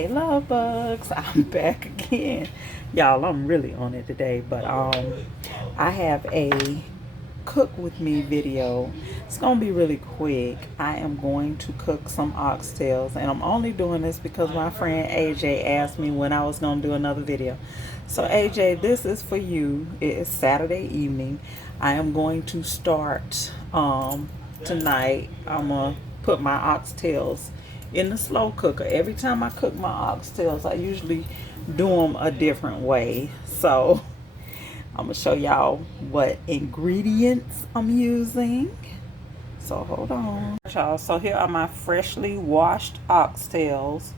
Hey love bugs, I'm back again. Y'all, I'm really on it today, but I have a cook with me video. It's gonna be really quick. I am going to cook some oxtails, and I'm only doing this because my friend AJ asked me when I was gonna do another video. So AJ, this is for you. It is Saturday evening. I am going to start tonight. I'm gonna put my oxtails in the slow cooker. Every time I cook my oxtails, I usually do them a different way. So I'm gonna show y'all what ingredients I'm using. So hold on, y'all. So here are my freshly washed oxtails.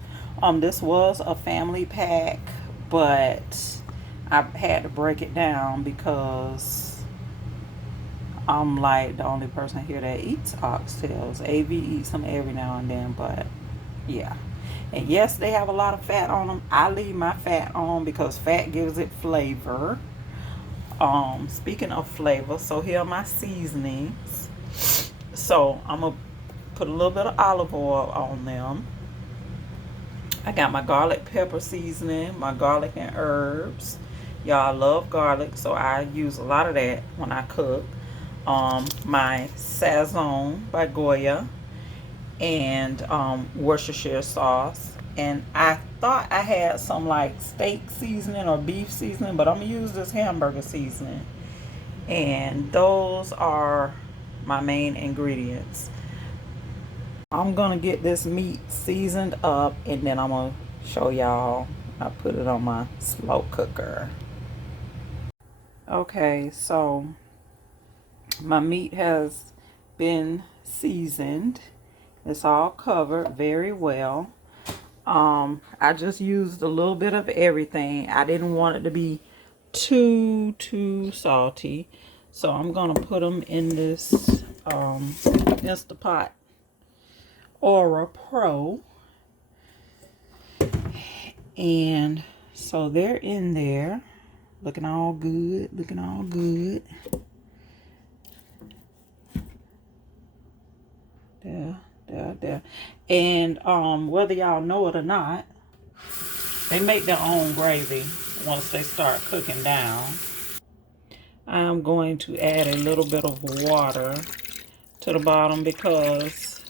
This was a family pack, but I had to break it down because I'm like the only person here that eats oxtails. AV eats them every now and then, but yeah. And yes, they have a lot of fat on them. I leave my fat on because fat gives it flavor. Speaking of flavor, so here are my seasonings. So I'm gonna put a little bit of olive oil on them. I got my garlic pepper seasoning, my garlic and herbs. Y'all love garlic, so I use a lot of that when I cook. My Sazon by Goya, and Worcestershire sauce. And I thought I had some like steak seasoning or beef seasoning, but I'm gonna use this hamburger seasoning. And those are my main ingredients. I'm gonna get this meat seasoned up, and then I'm gonna show y'all. I put it on my slow cooker. Okay, so my meat has been seasoned. It's all covered very well. I just used a little bit of everything. I didn't want it to be too salty. So I'm gonna put them in this Instapot Aura Pro. And so they're in there. Looking all good, looking all good. There. And whether y'all know it or not, they make their own gravy once they start cooking down. I'm going to add a little bit of water to the bottom because,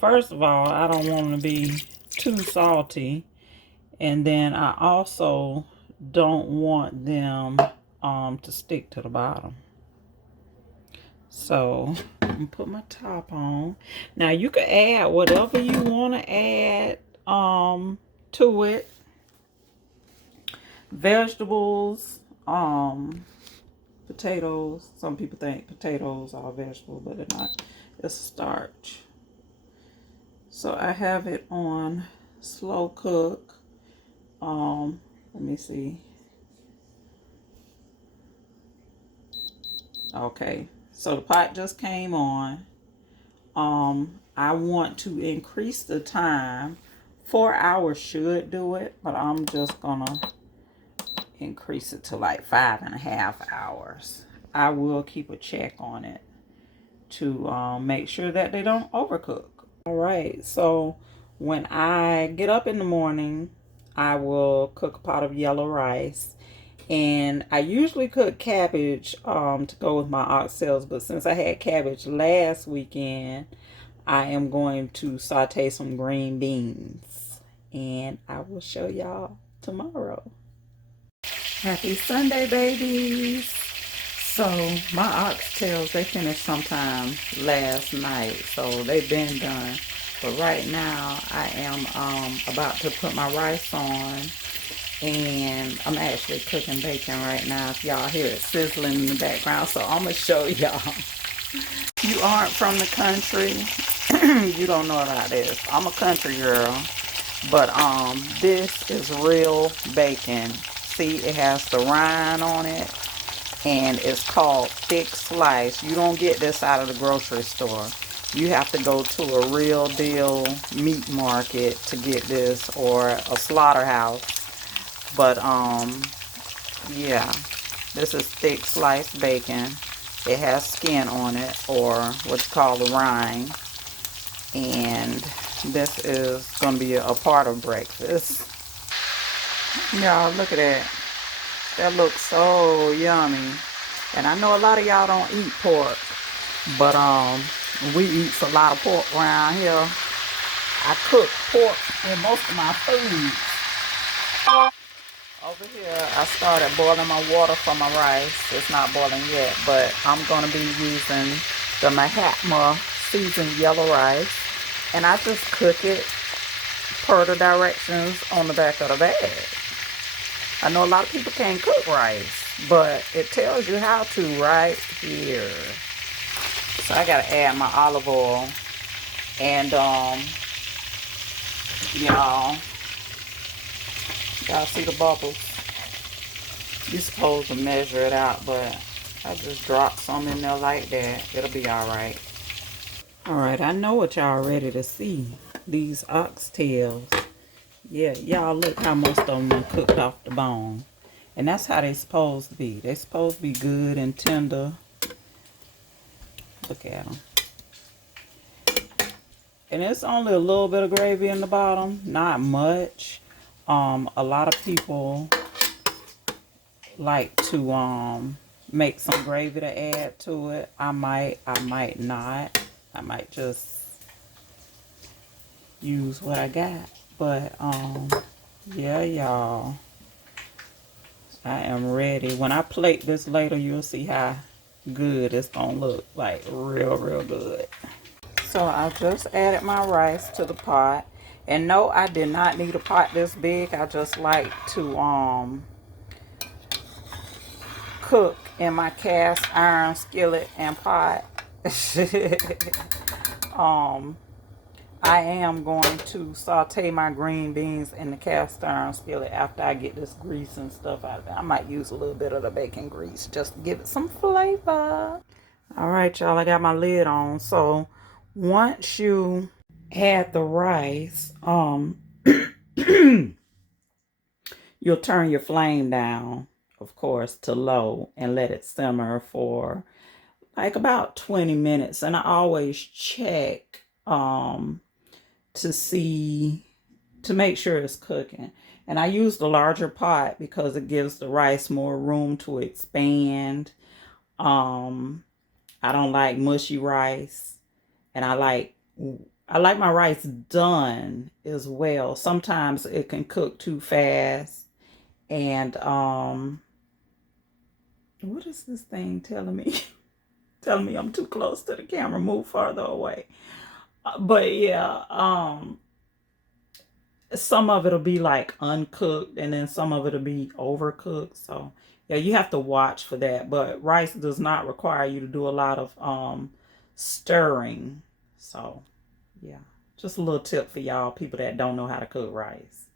first of all, I don't want them to be too salty, and then I also don't want them to stick to the bottom. So I'm gonna put my top on. Now you can add whatever you want to add to it. Vegetables, potatoes. Some people think potatoes are vegetables, but they're not. It's starch. So I have it on slow cook. Let me see. Okay. So the pot just came on. I want to increase the time. 4 hours should do it, but I'm just gonna increase it to like 5.5 hours. I will keep a check on it to make sure that they don't overcook. All right, so when I get up in the morning, I will cook a pot of yellow rice. And I usually cook cabbage to go with my oxtails, but since I had cabbage last weekend, I am going to saute some green beans. And I will show y'all tomorrow. Happy Sunday, babies. So my oxtails, they finished sometime last night, so they've been done. But right now, I am about to put my rice on. And I'm actually cooking bacon right now. If y'all hear it sizzling in the background, so I'm gonna show y'all. If you aren't from the country, you don't know about this. I'm a country girl, but this is real bacon. See, it has the rind on it, and it's called thick slice. You don't get this out of the grocery store. You have to go to a real deal meat market to get this, or a slaughterhouse. But yeah, this is thick sliced bacon. It has skin on it, or what you call the rind. And this is going to be a part of breakfast. Y'all, look at that. That looks so yummy. And I know a lot of y'all don't eat pork, but we eat a lot of pork around here. I cook pork in most of my food. Over here, I started boiling my water for my rice. It's not boiling yet, but I'm going to be using the Mahatma seasoned yellow rice. And I just cook it per the directions on the back of the bag. I know a lot of people can't cook rice, but it tells you how to right here. So I gotta add my olive oil. And y'all see the bubbles? You're supposed to measure it out, but I just dropped some in there like that. It'll be alright. Alright, I know what y'all ready to see. These oxtails. Yeah, y'all look how most of them are cooked off the bone. And that's how they're supposed to be. They're supposed to be good and tender. Look at them. And it's only a little bit of gravy in the bottom. Not much. A lot of people like to make some gravy to add to it. I might not. I might just use what I got. But yeah, y'all, I am ready. When I plate this later, you'll see how good it's gonna look. Like real good. So I just added my rice to the pot. And no, I did not need a pot this big. I just like to cook in my cast iron skillet and pot. I am going to saute my green beans in the cast iron skillet after I get this grease and stuff out of it. I might use a little bit of the bacon grease just to give it some flavor. All right, y'all, I got my lid on. So once you add the rice, you'll turn your flame down, of course, to low and let it simmer for like about 20 minutes. And I always check to make sure it's cooking. And I use the larger pot because it gives the rice more room to expand. I don't like mushy rice, and I like my rice done as well. Sometimes it can cook too fast. And what is this thing telling me? Telling me I'm too close to the camera. Move farther away. But yeah, some of it'll be like uncooked, and then some of it'll be overcooked. So yeah, you have to watch for that. But rice does not require you to do a lot of stirring. So yeah, just a little tip for y'all people that don't know how to cook rice.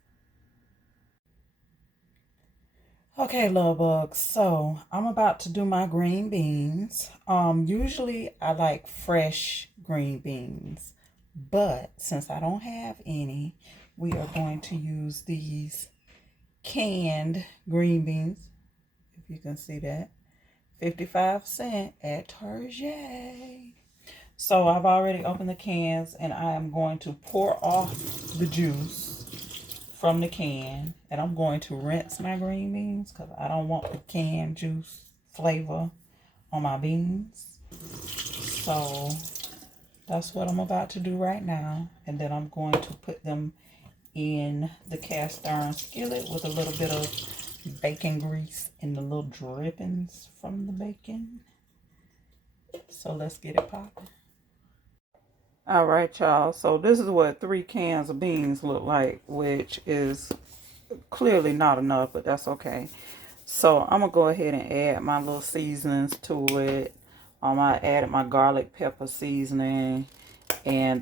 Okay, love bugs. So I'm about to do my green beans. Usually I like fresh green beans, but since I don't have any, we are going to use these canned green beans. If you can see that, 55 cents at Target. So I've already opened the cans, and I am going to pour off the juice from the can, and I'm going to rinse my green beans because I don't want the canned juice flavor on my beans. So that's what I'm about to do right now. And then I'm going to put them in the cast iron skillet with a little bit of bacon grease and the little drippings from the bacon. So let's get it popping. All right, y'all. So this is what 3 cans of beans look like, which is clearly not enough, but that's okay. So I'm going to go ahead and add my little seasonings to it. I added my garlic pepper seasoning and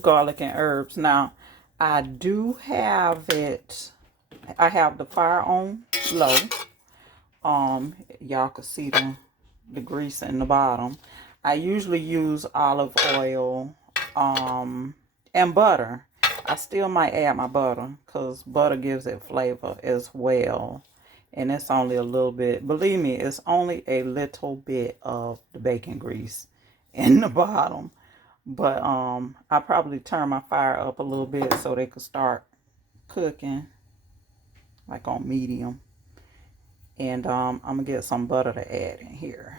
garlic and herbs. Now, I do have it, I have the fire on low. Y'all can see the grease in the bottom. I usually use olive oil and butter. I still might add my butter because butter gives it flavor as well. And it's only a little bit. Believe me, it's only a little bit of the bacon grease in the bottom. But I probably turn my fire up a little bit so they could start cooking, like on medium. And I'm gonna get some butter to add in here.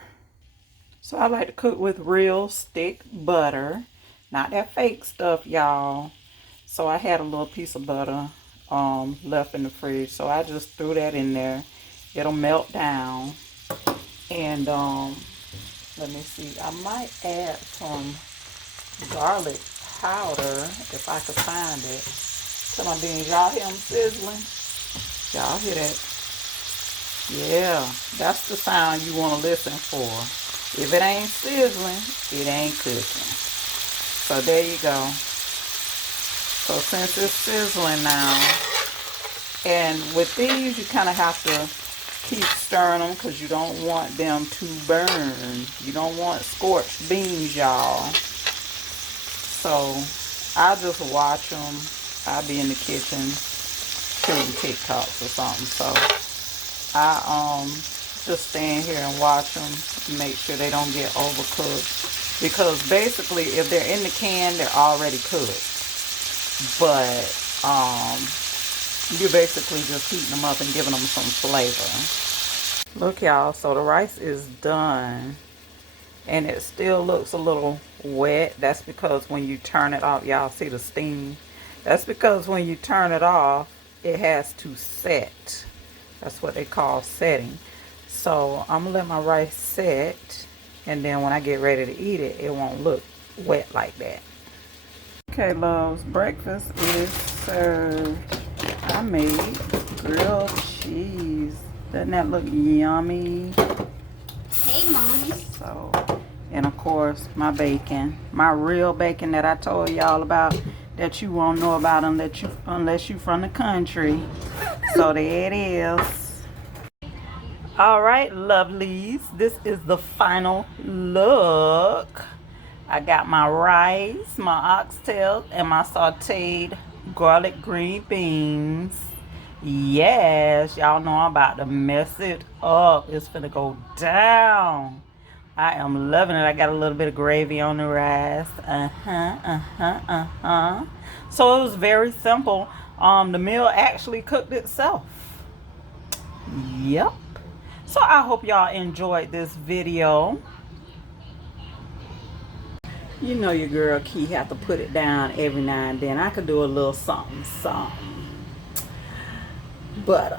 So I like to cook with real stick butter, not that fake stuff, y'all. So I had a little piece of butter left in the fridge, so I just threw that in there. It'll melt down. And let me see, I might add some garlic powder if I could find it to my beans. Y'all hear them sizzling? Y'all hear that? Yeah, that's the sound you want to listen for. If it ain't sizzling, it ain't cooking. So there you go. So since it's sizzling now, and with these you kind of have to keep stirring them because you don't want them to burn. You don't want scorched beans, y'all. So I just watch them. I'll be in the kitchen shooting TikToks or something. So I just stand here and watch them, make sure they don't get overcooked. Because basically, if they're in the can, they're already cooked. But you're basically just heating them up and giving them some flavor. Look, y'all, so the rice is done. And it still looks a little wet. That's because when you turn it off, y'all see the steam. That's because when you turn it off, it has to set. That's what they call setting. So I'm gonna let my rice set, and then when I get ready to eat it, it won't look wet like that. Okay, loves, breakfast is served. I made grilled cheese. Doesn't that look yummy? Hey, Mommy. So, and of course, my bacon. My real bacon that I told y'all about that you won't know about unless you from the country. So there it is. All right, lovelies. This is the final look. I got my rice, my oxtail, and my sauteed garlic green beans. Yes, y'all know I'm about to mess it up. It's finna go down. I am loving it. I got a little bit of gravy on the rice. So it was very simple. The meal actually cooked itself. Yep. So I hope y'all enjoyed this video. You know your girl Key have to put it down every now and then. I could do a little something. But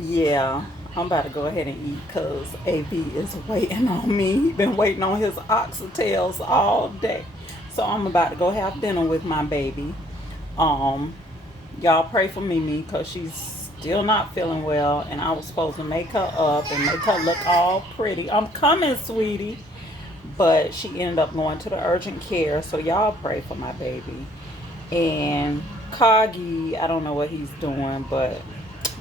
yeah, I'm about to go ahead and eat because AV is waiting on me. He been waiting on his oxtails all day. So I'm about to go have dinner with my baby. Y'all pray for Mimi because she's still not feeling well, and I was supposed to make her up and make her look all pretty. I'm coming, sweetie. But she ended up going to the urgent care, so y'all pray for my baby. And Coggy, I don't know what he's doing, but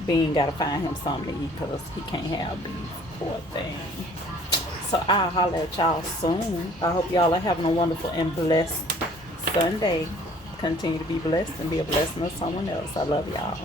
Bean got to find him something to eat because he can't have beef. Poor thing. So I'll holler at y'all soon. I hope y'all are having a wonderful and blessed Sunday. Continue to be blessed and be a blessing to someone else. I love y'all.